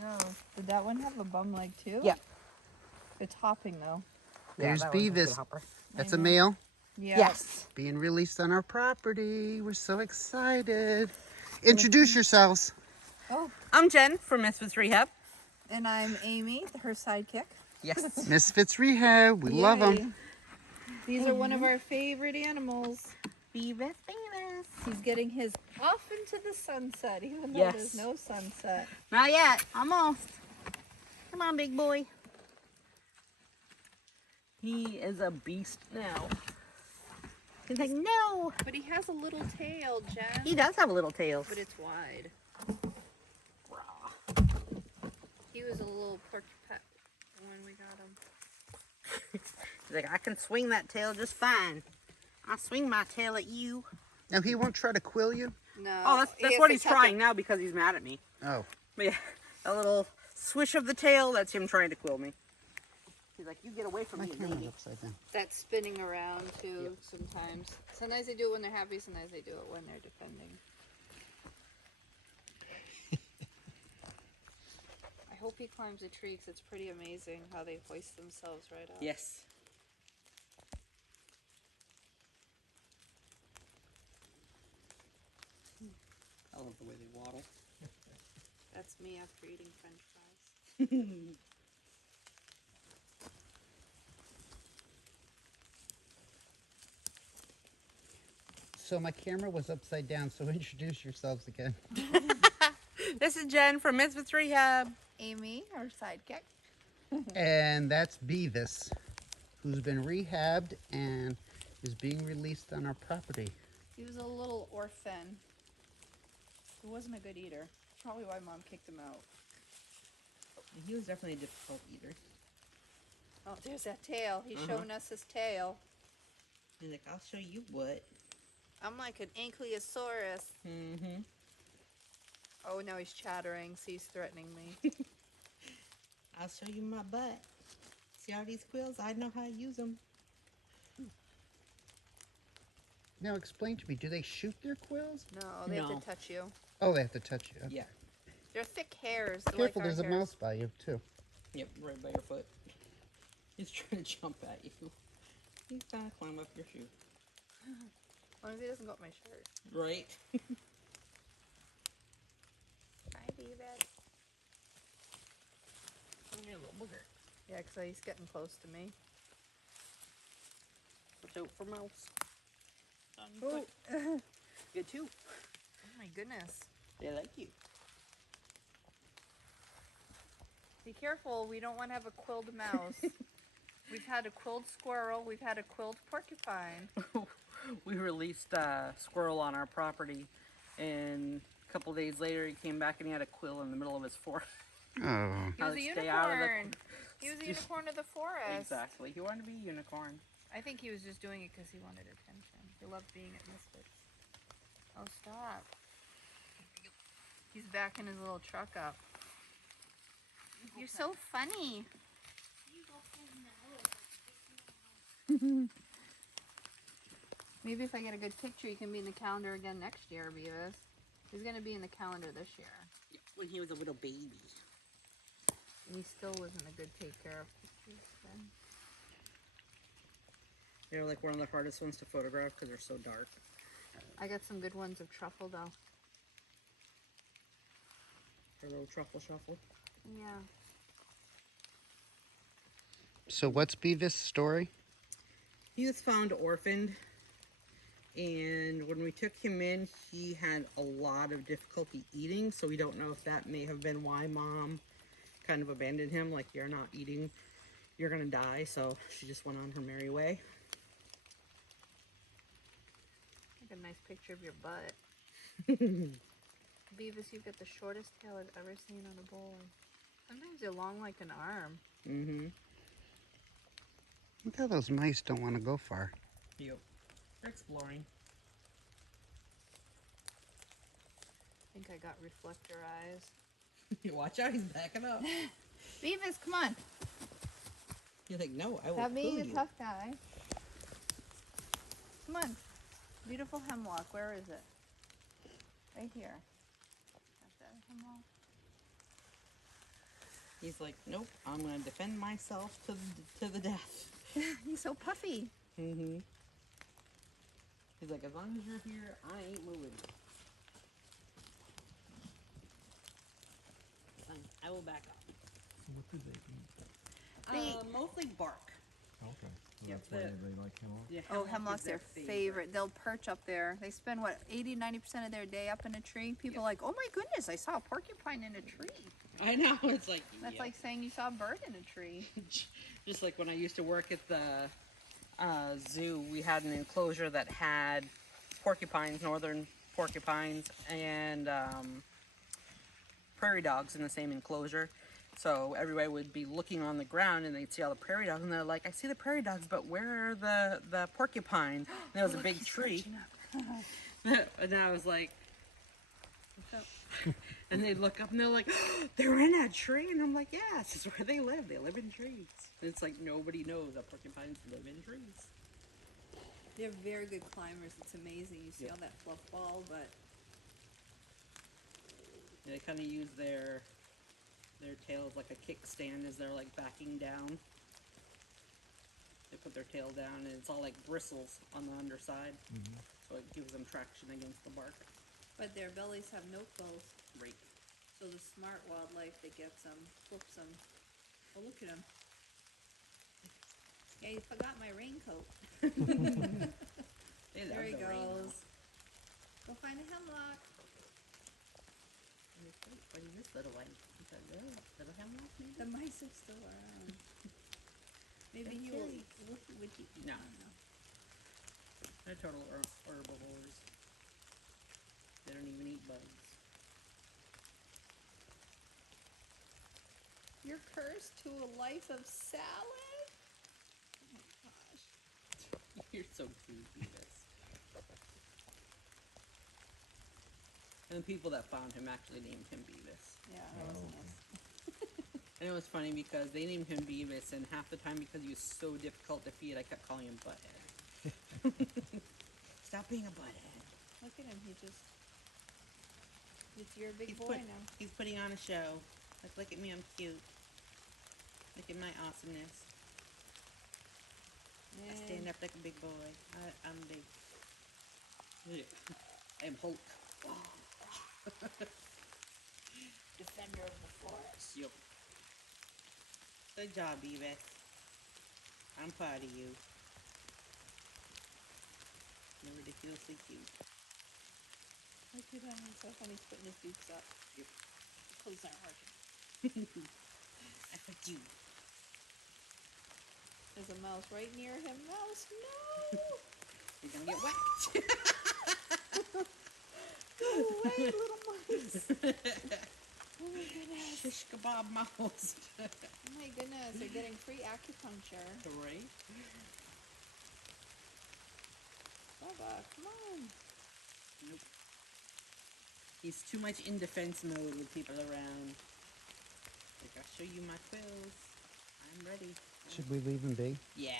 go. Did that one have a bum leg too? Yeah. It's hopping though. There's that one's a good Beavis. hopper. That's a male Yeah. Yes. being released on our property. We're so excited. Introduce yourselves. Oh, I'm Jen from Misfits Rehab. and I'm Amy, her sidekick. Yes. Misfits Rehab. We love them. Yay. These are one of our favorite animals. Beavis. He's getting his off into the sunset, even though Yes. there's no sunset. Not yet. Almost. Come on, big boy. He is a beast now. He's like, no. But he has a little tail, Jen. He does have a little tail. But it's wide. He was a little porcupine when we got him. He's like, I can swing that tail just fine. I'll swing my tail at you. Now, he won't try to quill you? No. Oh, he that's has what to he's tuck trying it. now because he's mad at me. Oh. But yeah, a little swish of the tail, that's him trying to quill me. He's like, you get away from My me, camera's lady. upside down. That's spinning around too sometimes. Sometimes they do it when they're happy, sometimes they do it when they're defending. I hope he climbs a tree because it's pretty amazing how they hoist themselves right up. Yes. I love the way they waddle. That's me after eating French fries. So my camera was upside down, so introduce yourselves again. This is Jen from Misfits Rehab. Amy, our sidekick. And that's Beavis, who's been rehabbed and is being released on our property. He was a little orphan. He wasn't a good eater. Probably why Mom kicked him out. He was definitely a difficult eater. Oh, there's that tail. He's showing us his tail. He's like, I'll show you what. I'm like an ankylosaurus. Mm-hmm. Oh, now he's chattering. See, he's threatening me. I'll show you my butt. See all these quills? I know how to use them. Now explain to me, do they shoot their quills? No, they have No. to touch you. Oh, they have to touch you. Yeah. They're thick hairs. Careful, like our there's a hairs. mouse by you, too. Yep, right by your foot. He's trying to jump at you. He's trying to climb up your shoe. As long as he doesn't go up my shirt. Right. Hi, David. You're a little booger. Yeah, because he's getting close to me. Watch out for mouse. Oh, Good too. my goodness. They like you. Be careful. We don't want to have a quilled mouse. We've had a quilled squirrel. We've had a quilled porcupine. We released a squirrel on our property, and a couple days later he came back and he had a quill in the middle of his forehead. Oh. He was a unicorn. He was a unicorn of the forest. Exactly. He wanted to be a unicorn. I think he was just doing it because he wanted attention. He loved being at Misfits. Oh, stop. He's backing his little truck up. You're so funny. Maybe if I get a good picture, you can be in the calendar again next year, Beavis. He's going to be in the calendar this year. When he was a little baby. And he still wasn't a good take care of pictures then. They're like one of the hardest ones to photograph because they're so dark. I got some good ones of truffle though. Their little truffle shuffle. Yeah. So what's Beavis' story? He was found orphaned, and when we took him in, he had a lot of difficulty eating, so we don't know if that may have been why Mom kind of abandoned him, like, you're not eating, you're gonna die, so she just went on her merry way. Take a nice picture of your butt. Beavis, you've got the shortest tail I've ever seen on a boy. Sometimes you're long like an arm. Mm-hmm. Look how those mice don't want to go far. Yep. They're exploring. I think I got reflector eyes. Watch out, he's backing up. Beavis, come on. You're like, no, I will Stop kill being a you. tough guy. Come on. Beautiful hemlock. Where is it? Right here. Got that hemlock. He's like, nope, I'm gonna defend myself to the death. He's so puffy. Mm-hmm. He's like, as long as you're here, I ain't moving. Fine, I will back up. What do they eat? Mostly bark. Okay. So Yep, that's why they like hemlock? Yeah, Oh, hemlock's their favorite. They'll perch up there. They spend, what, 80-90% of their day up in a tree? People are like, oh my goodness, I saw a porcupine in a tree. I know, it's like, That's yeah. like saying you saw a bird in a tree. Just like when I used to work at the zoo, we had an enclosure that had porcupines, northern porcupines, and prairie dogs in the same enclosure. So everybody would be looking on the ground and they'd see all the prairie dogs and they're like, I see the prairie dogs, but where are the porcupines? And there was a big tree. And I was like, and they'd look up and they're like, oh, they're in that tree. And I'm like, yeah, this is where they live. They live in trees. And it's like nobody knows that porcupines live in trees. They're very good climbers. It's amazing. You see all that fluff ball, but They kind of use their tails like a kickstand as they're like backing down. They put their tail down and it's all like bristles on the underside. Mm-hmm. So it gives them traction against the bark. but their bellies have no clothes. Right. So the smart wildlife that gets them, flips them. Oh, look at him. Yeah, you forgot my raincoat. They love There he the rain goes. now. Go find a hemlock. What is this little one? Is that little hemlock maybe? The mice are still around. Maybe They're he will. cute. Would he eat? No. I don't know. They're total herbivores. They don't even eat bugs. You're cursed to a life of salad? Oh my gosh. You're so cute, Beavis. And the people that found him actually named him Beavis. Yeah, that was Oh, nice. And it was funny because they named him Beavis, and half the time because he was so difficult to feed, I kept calling him Butthead. Stop being a butthead. Look at him. You're a big He's boy put- now. He's putting on a show. Look at me, I'm cute. Look at my awesomeness. I stand up like a big boy. I'm big. I am Hulk. Defender of the forest. Yep. Good job, Beavis. I'm proud of you. You're ridiculously cute. Look at him. It's so funny. He's putting his boots up. Yep. Clothes aren't working. I put you. There's a mouse right near him. Mouse, no! You're gonna get whacked. Go away, little mice. Oh my goodness. Shish kebab mouse. Oh my goodness. They're getting free acupuncture. Right? Bubba, come on. Nope. He's too much in defense mode with people around. Like, I'll show you my quills. I'm ready. Should we leave him be? Yeah.